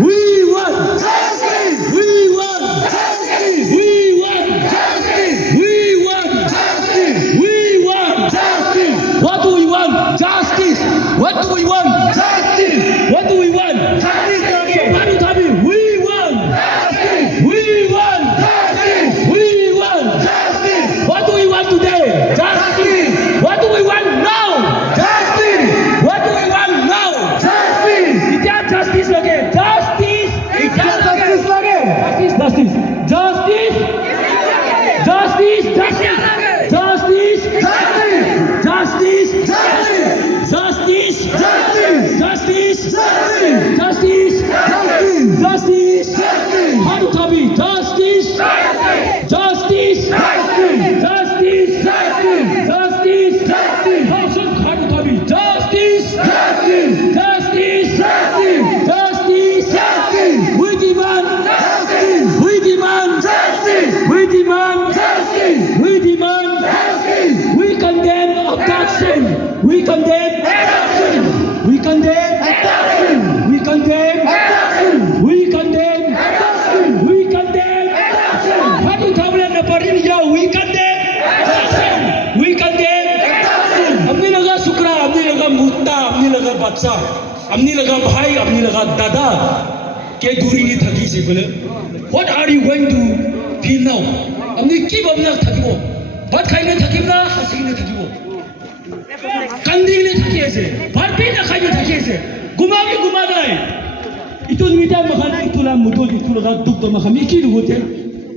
We want Justice! We want Justice! We want Justice! We want Justice! We want Justice! What do we want? Justice. What do we want? Justice! What do we want? Justice again! Somebody tell me. We want. Justice! We want. Justice! We want. Justice! What do we want today? Justice. What do we want now? Justice! What do we want now? Justice! India justice again. Justice. India justice lage! Justice. Justice. Justice. Justice. Justice. Justice. Justice! Justice. Justice! Justice. Justice! Justice. Justice! Justice. Justice! Justice. Justice! How to tell me? Justice. Justice. Justice! Justice. Justice! Justice. Justice! How to tell me? Justice. Justice! Justice. Justice! Justice. Justice! We demand. Justice! We demand. Justice! We demand. Justice! We demand. Justice! We condemn abduction. We condemn. Abduction! We condemn. Abduction! We condemn. Abduction! We condemn. Abduction! We condemn. Abduction! How do you tell me the party? We condemn. Abduction! We condemn. Abduction! अपनी लगा शुक्रा, अपनी लगा मुत्ता, अपनी लगा बच्चा, अपनी लगा भाई, अपनी लगा दादा के दूरी नहीं थकी सी बोले. What are you going to feel now? अपनी की बबना थकी वो, बात खाई नहीं थकी ना, हंसी नहीं थकी वो, कंदी नहीं थकी ऐसे, बात भी ना खाई नहीं थकी ऐसे, गुमा भी गुमा नहीं. itu minta makan itulah mutul itu lagi duk makan mikir hote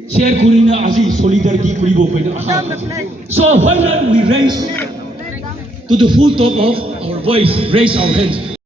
share kurina aji solidarity kuribo pena. So why not we raise to the full top of our voice, raise our hands.